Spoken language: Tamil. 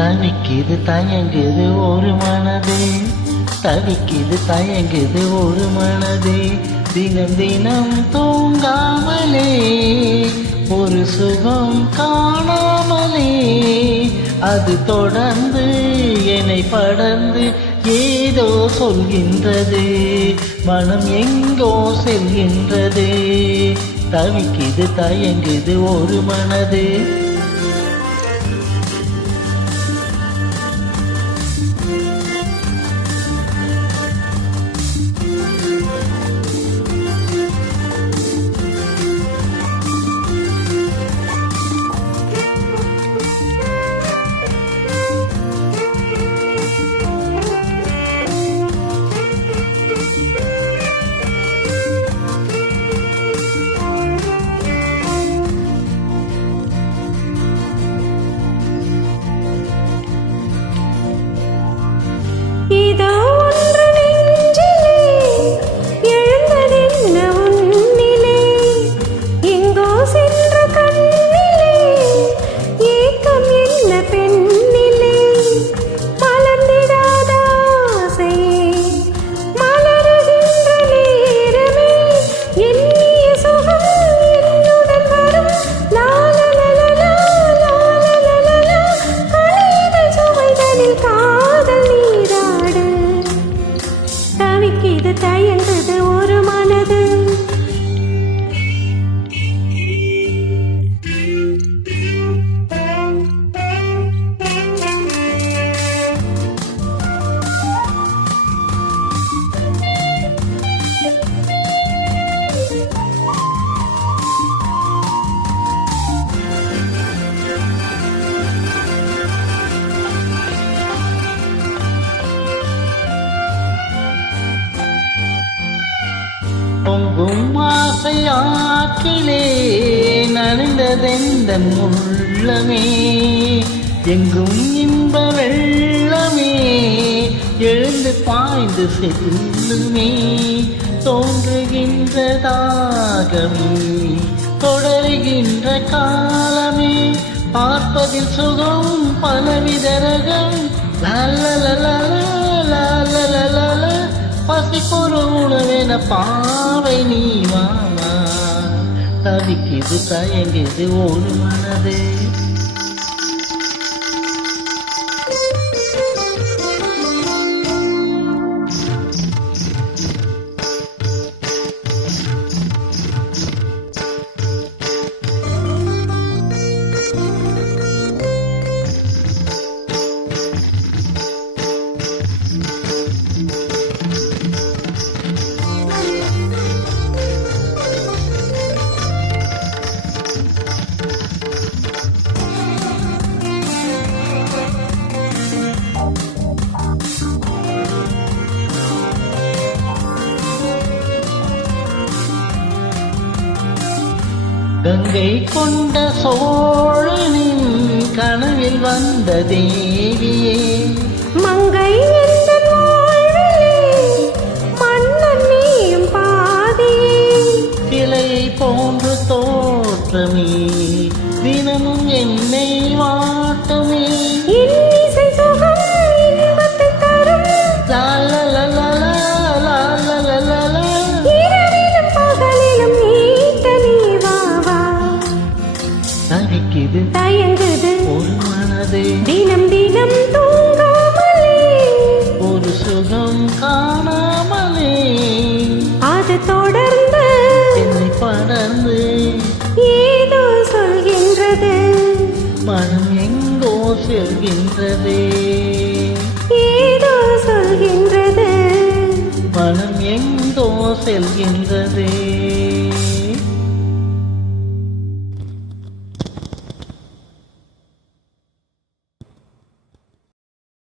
தவிக்குது தயங்குது ஒரு மனது. தவிக்குது தயங்குது ஒரு மனது. தினம் தினம் தூங்காமலே ஒரு சுகம் காணாமலே. அது தொடர்ந்து என்னை படர்ந்து ஏதோ சொல்கின்றது. மனம் எங்கோ செல்கின்றது. தவிக்குது தயங்குது ஒரு மனது. பொங்கும் ஆசையாக்கிலே நனைந்ததெந்த உள்ளமே. எங்கும் இன்ப வெள்ளமே எழுந்து பாய்ந்து செல்லுமே. தோன்றுகின்ற தாகமே தொடருகின்ற காலமே. பார்ப்பதில் சுகம் பலவித ரகம் பசிக்கொரு உணவென பாவை நீ வாமா. தவிக்குது தயங்குது ஒரு மனதே. கங்கை கொண்ட சோழனின் கனவில் வந்த தேவியே. மங்கை சிலை போன்று தோற்றமே. தினமும் என்னை வாட்டுமே தவிக்குது தயங்குது. ஒரு மனது. தினம் தினம் தூங்காமலே. ஒரு சுகம் காணாமலே. அது தொடர்ந்து என்னை படர்ந்து. ஏதோ சொல்கின்றது. மனம் எங்கோ செல்கின்றதே. ஏதோ சொல்கின்றது. மனம் எங்கோ செல்கின்றதே.